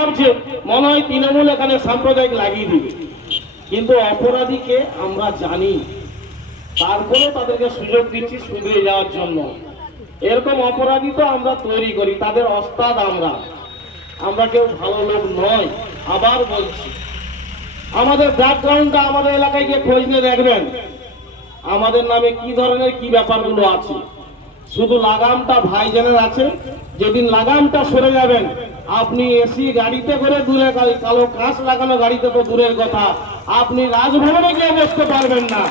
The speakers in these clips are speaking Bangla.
ভাবছে মনে হয় তৃণমূল এখানে সাম্প্রদায়িক লাগিয়ে দিবে, কিন্তু অপরাধীকে আমরা জানি, তারপরে তাদেরকে সুযোগ দিচ্ছি শুধরে যাওয়ার জন্য। এরকম অপরাধী তো আমরা তৈরি করি, তাদের ওস্তাদ আমরা কেউ ভালো লোক নয়। আবার বলছি, আমাদের ব্যাকগ্রাউন্ডটা আমাদের এলাকায় গিয়ে খোঁজ নিয়ে দেখবেন আমাদের নামে কি ধরনের কি ব্যাপারগুলো আছে। শুধু লাগামটা ভাইজানের আছে, যেদিন লাগামটা সরে যাবেন আপনি এসি গাড়িতে করে দূরে, কালো কাঁচ লাগানো গাড়িতে তো দূরের কথা, আপনি রাজভবনে গিয়ে বসতে পারবেন না।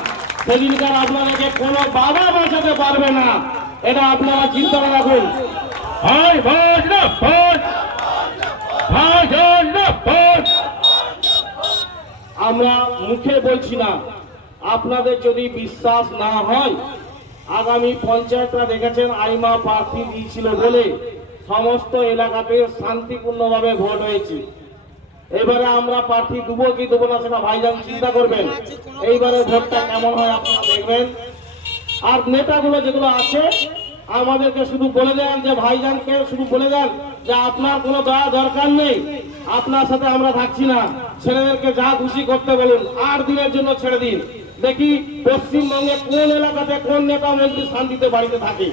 সেদিনকার আপনাদেরকে কোনো বাবা বাঁচাতে পারবে না, এটা আপনারা চিন্তা রাখুন। আমরা মুখে বলছি না, আপনাদের যদি বিশ্বাস না হয়, আগামী পঞ্চায়েতরা দেখেছেন আইমা প্রার্থী দিয়েছিল বলে সমস্ত এলাকাতে শান্তিপূর্ণভাবে ভোট হয়েছে। এবারে আমরা প্রার্থী দেবো কি দেবো না সেটা ভাইজান চিন্তা করবেন। এইবারে ভোটটা কেমন হয় আপনারা দেখবেন। আর নেতাগুলো যেগুলো আছে আমাদেরকে শুধু বলে দেন যে ভাইজানকে শুধু বলে দেন যে আপনার কোনো দয়া দরকার নেই, আপনার সাথে আমরা থাকছি না, ছেলেদেরকে যা খুশি করতে বলুন, 8 দিনের জন্য ছেড়ে দিন। দেখি পশ্চিমবঙ্গে কোন এলাকাতে কোন নেতা মন্ত্রী শান্তিতে বাড়িতে থাকে।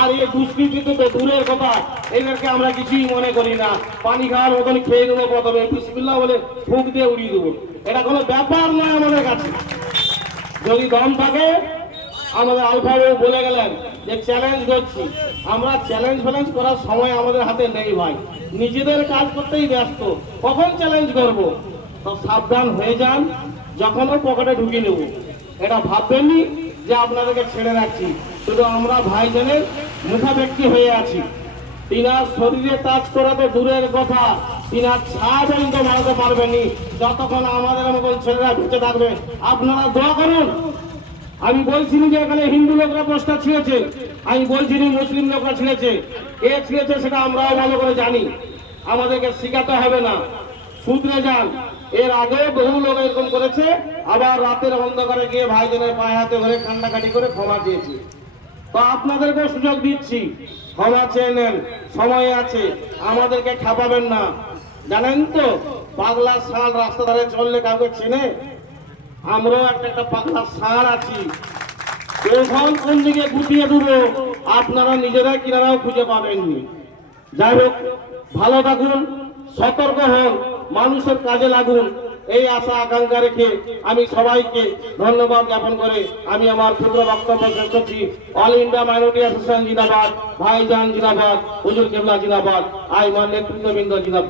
আর এই দুষ্কৃতি তো দূরের কথা, এদেরকে আমরা কিছুই মনে করি না, পানি খাওয়ার মতন খেয়ে নেবো, প্রথমে বিসমিল্লাহ বলে ফুঁক দিয়ে উড়িয়ে দেবো, এটা কোনো ব্যাপার নয় আমাদের কাছে। যদি দম থাকে, আমাদের আলফাবাবু বলে গেলেন যে চ্যালেঞ্জ করছি, আমরা চ্যালেঞ্জ ফ্যালেঞ্জ করার সময় আমাদের হাতে নেই ভাই, নিজেদের কাজ করতেই ব্যস্ত, কখন চ্যালেঞ্জ করব। তো সাবধান হয়ে যান, যখনও পকেটে ঢুকিয়ে নেব, এটা ভাববেননি যে আপনাদেরকে ছেড়ে রাখছি। শুধু আমরা ভাইজানের মুখাপেক্ষী হয়ে আছি, তিনার শরীরে টাচ করা তো দূরের কথা, তিনার ছায়া পর্যন্ত মারাতে পারবেননি যতক্ষণ আমাদের মতন ছেলেরা বেঁচে থাকবে। আপনারা দোয়া করুন। আমি বলছিনি যে এখানে হিন্দু লোকরা পোস্টার ছিঁড়েছে, আমি বলছিনি মুসলিম লোকরা ছিঁড়েছে, কে ছিঁড়েছে সেটা আমরাও ভালো করে জানি, আমাদেরকে শিখাতে হবে না, শুধরে যান। এর আগে বহু লোক এরকম করেছে, আবার রাতের অন্ধকারে গিয়ে ভাইজানের পায়ে হাতে ধরে কান্নাকাটি করে ক্ষমা চেয়েছে। তো আপনাদেরকে সুযোগ দিচ্ছি, ক্ষমা চেয়ে নেন, সময় আছে, আমাদেরকে খাপাবেন না। জানেন তো পাগলা ষাঁড় রাস্তা ধারে চললে কাউকে চেনে? আমরাও একটা পাগলা ষাঁড় আছি, কখন কোন দিকে গুটিয়ে দেবো আপনারা নিজেরাই কিনারাও খুঁজে পাবেননি। যাই হোক, ভালো থাকুন, সতর্ক হন, মানুষের কাজে লাগুন, এই আশা আকাঙ্ক্ষা রেখে আমি সবাইকে ধন্যবাদ জ্ঞাপন করে আমি আমার ক্ষুদ্র বক্তব্য শেষ করছি। অল ইন্ডিয়া মাইনরিটি অ্যাসোসিয়েশন জিন্দাবাদ, ভাইজান জিন্দাবাদ, হুজুর কেবলা জিন্দাবাদ, আইমান নেতৃত্ববৃন্দ জিন্দাবাদ।